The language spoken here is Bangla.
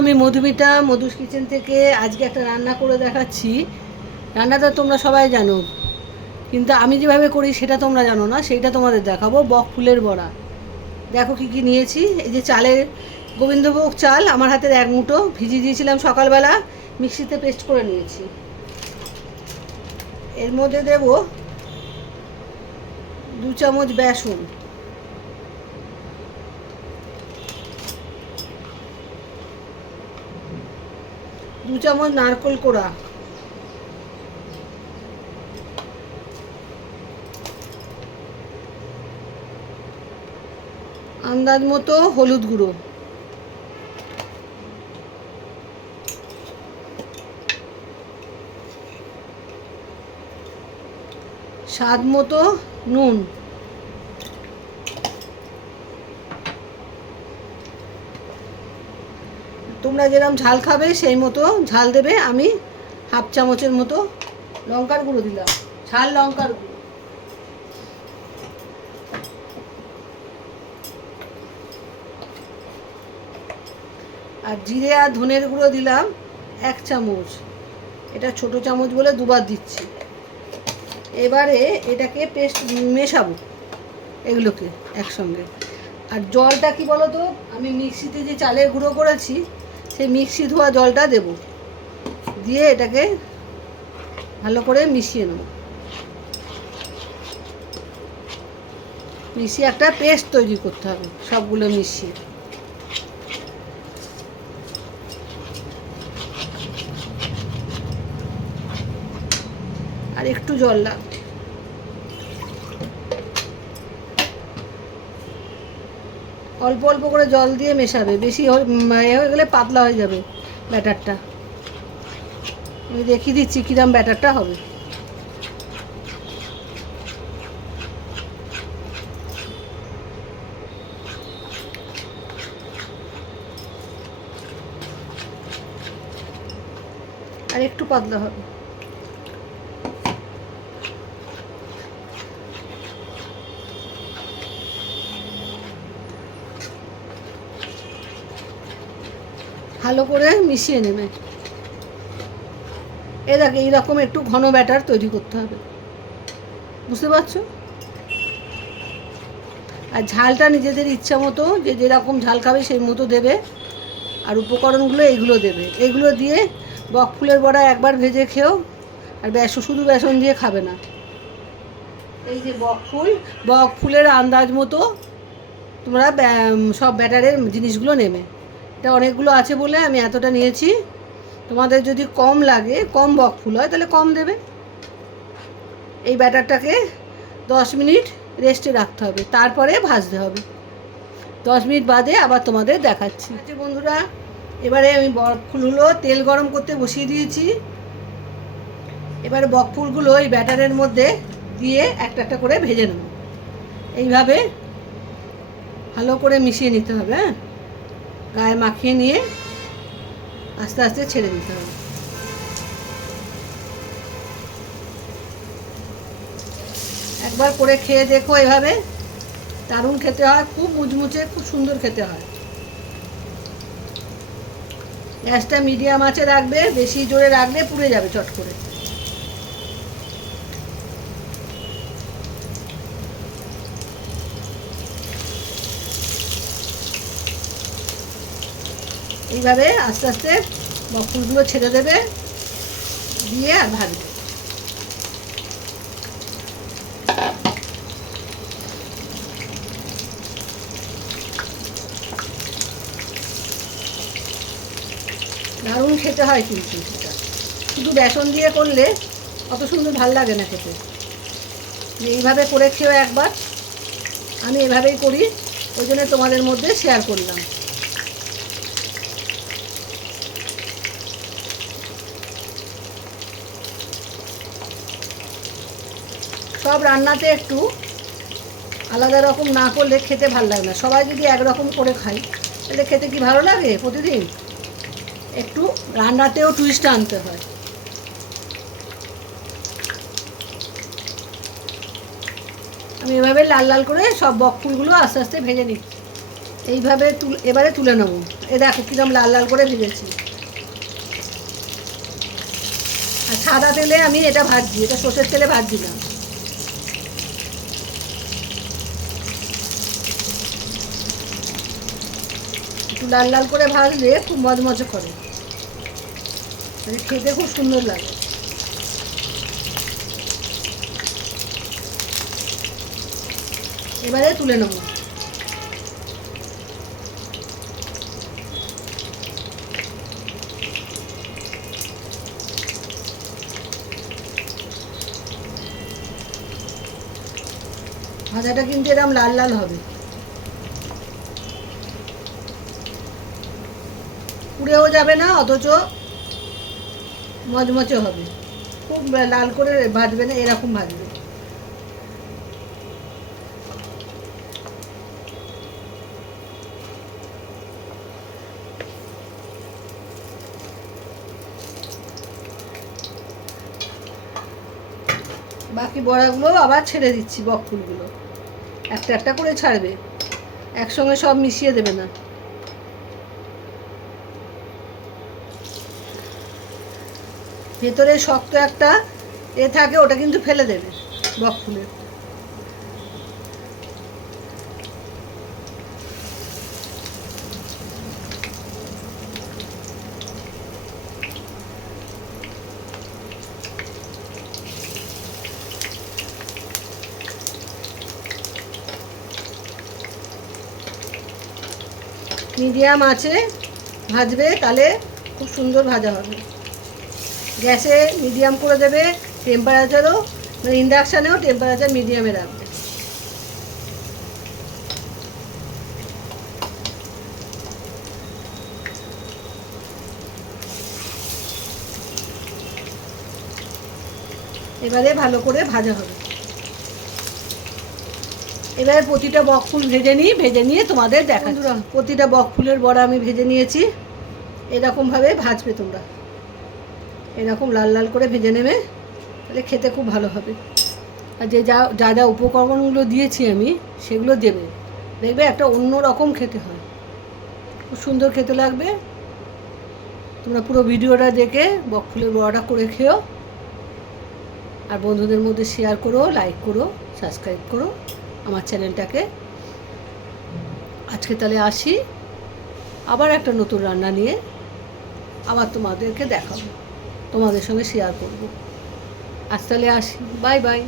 আমি মধুমিতা মধুস কিচেন থেকে আজকে একটা রান্না করে দেখাচ্ছি। রান্নাটা তোমরা সবাই জানো, কিন্তু আমি যেভাবে করি সেটা তোমরা জানো না, সেইটা তোমাদের দেখাবো। বক ফুলের বড়া। দেখো কি কি নিয়েছি। এই যে চালের গোবিন্দভোগ চাল আমার হাতের এক মুঠো ভিজিয়ে দিয়েছিলাম সকালবেলা, মিক্সিতে পেস্ট করে নিয়েছি। এর মধ্যে দেব 2 চামচ বেসন, 2 চামচ নারকেল কোড়া, আন্দাজ মতো হলুদ গুঁড়ো, স্বাদ মতো নুন, তোমরা যেরকম ঝাল খাবে সেই মতো ঝাল দেবে। আমি হাফ চামচের মতো লঙ্কার গুঁড়ো দিলাম, ঝাল লঙ্কার গুঁড়ো। আর জিরে আর ধনের গুঁড়ো দিলাম 1 চামচ। এটা ছোট চামচ বলে দুবার দিচ্ছি। এবারে এটাকে পেস্ট মেশাবো এগুলোকে একসঙ্গে। আর জলটা কি বলো তো, আমি মিক্সিতে যে চালের গুঁড়ো করেছি সেই মিক্সি ধোয়া জলটা দেব, দিয়ে এটাকে ভালো করে মিশিয়ে নেব। মিশিয়ে একটা পেস্ট তৈরি করতে হবে সবগুলো মিশিয়ে। আর একটু জল লাগবে। অল্প অল্প করে জল দিয়ে মেশাবে, বেশি হয়ে গেলে পাতলা হয়ে যাবে ব্যাটারটা। আমি দেখিয়ে দিচ্ছি কিরম ব্যাটারটা হবে। আর একটু পাতলা হবে। ভালো করে মিশিয়ে নেবে। দেখো এইরকম একটু ঘন ব্যাটার তৈরি করতে হবে, বুঝতে পারছো? আর ঝালটা নিজেদের ইচ্ছা মতো, যে যেরকম ঝাল খাবে সেই মতো দেবে। আর উপকরণগুলো এইগুলো দেবে। এগুলো দিয়ে বক ফুলের বড়া একবার ভেজে খেও। আর শুধু বেসন দিয়ে খাবে না। এই যে বক ফুলের আন্দাজ মতো তোমরা সব ব্যাটারের জিনিসগুলো নেবে। এটা অনেকগুলো আছে বলে আমি এতটা নিয়েছি। তোমাদের যদি কম লাগে, কম বক ফুল হয়, তাহলে কম দেবে। এই ব্যাটারটাকে 10 মিনিট রেস্টে রাখতে হবে, তারপরে ভাজতে হবে। 10 মিনিট বাদে আবার তোমাদের দেখাচ্ছি। আচ্ছা বন্ধুরা, এবারে আমি বক ফুলগুলো তেল গরম করতে বসিয়ে দিয়েছি। এবারে বক ফুলগুলো এই ব্যাটারের মধ্যে দিয়ে একটা একটা করে ভেজে নেব। এইভাবে ভালো করে মিশিয়ে নিতে হবে। হ্যাঁ, গায়ে মাখিয়ে নিয়ে আস্তে আস্তে ছেড়ে দিতে হবে। একবার করে খেয়ে দেখো, এভাবে দারুণ খেতে হয়, খুব মুচমুচে, খুব সুন্দর খেতে হয়। গ্যাসটা মিডিয়াম আঁচে রাখবে, বেশি জোরে রাখলে পুড়ে যাবে চট করে। এইভাবে আস্তে আস্তে ফুলগুলো ছেড়ে দেবে, দিয়ে আর ভাজবে। দারুণ খেতে হয় কিন্তু সেটা। শুধু বেসন দিয়ে করলে অত সুন্দর ভাল লাগে না খেতে। এইভাবে করে খেও একবার। আমি এভাবেই করি, ওই জন্য তোমাদের মধ্যে শেয়ার করলাম। সব রান্নাতে একটু আলাদা রকম না করলে খেতে ভালো লাগে না। সবাই যদি একরকম করে খাই তাহলে খেতে কি ভালো লাগে প্রতিদিন? একটু রান্নাতেও টুইস্ট আনতে হয়। আমি এভাবে লাল লাল করে সব বক ফুলগুলো আস্তে আস্তে ভেজে নিচ্ছি। এইভাবে এবারে তুলে নেবো। এ দেখো কিরম লাল লাল করে ভেজেছি। আর সাদা তেলে আমি এটা ভাজছি, এটা সর্ষের তেলে ভাজছি না। একটু লাল লাল করে ভাজলে খুব মজমজে করে, খেতে খুব সুন্দর লাগে। এবারে তুলে নেব। ভাজাটা কিন্তু এরকম লাল লাল হবে, পুড়েও যাবে না অথচ মচমচে হবে। খুব লাল করে ভাজবে না, এরকম ভাজবে। বাকি বড়াগুলো আবার ছেড়ে দিচ্ছি, বকফুলগুলো একটা একটা করে ছাড়বে, একসঙ্গে সব মিশিয়ে দেবে না। ভেতরে শক্ত একটা থাকে, ওটা কিন্তু ফেলে দেবে বকফুলের। মিডিয়াম আঁচে ভাজবে, তাহলে খুব সুন্দর ভাজা হবে। গ্যাসে মিডিয়াম করে দেবে, টেম্পারেচারও ইন্ডাকশানেও টেম্পারেচার মিডিয়ামে রাখবে। এবারে ভালো করে ভাজা হবে। এবারে প্রতিটা বকফুল ভেজে নিয়ে তোমাদের দেখা। প্রতিটা বকফুলের বড়া আমি ভেজে নিয়েছি। এরকমভাবে ভাজবে তোমরা, এরকম লাল লাল করে ভেজে নেবে, তাহলে খেতে খুব ভালো হবে। আর যা যা উপকরণগুলো দিয়েছি আমি, সেগুলো দেবে, দেখবে একটা অন্য রকম খেতে হয়, খুব সুন্দর খেতে লাগবে। তোমরা পুরো ভিডিওটা দেখে বকফুলের বড়াটা করে খেও, আর বন্ধুদের মধ্যে শেয়ার করো, লাইক করো, সাবস্ক্রাইব করো আমার চ্যানেলটাকে। আজকে তাহলে আসি, আবার একটা নতুন রান্না নিয়ে আবার তোমাদেরকে দেখাবো, তোমাদের সঙ্গে শেয়ার করব। আজ তাহলে আসি, বাই বাই।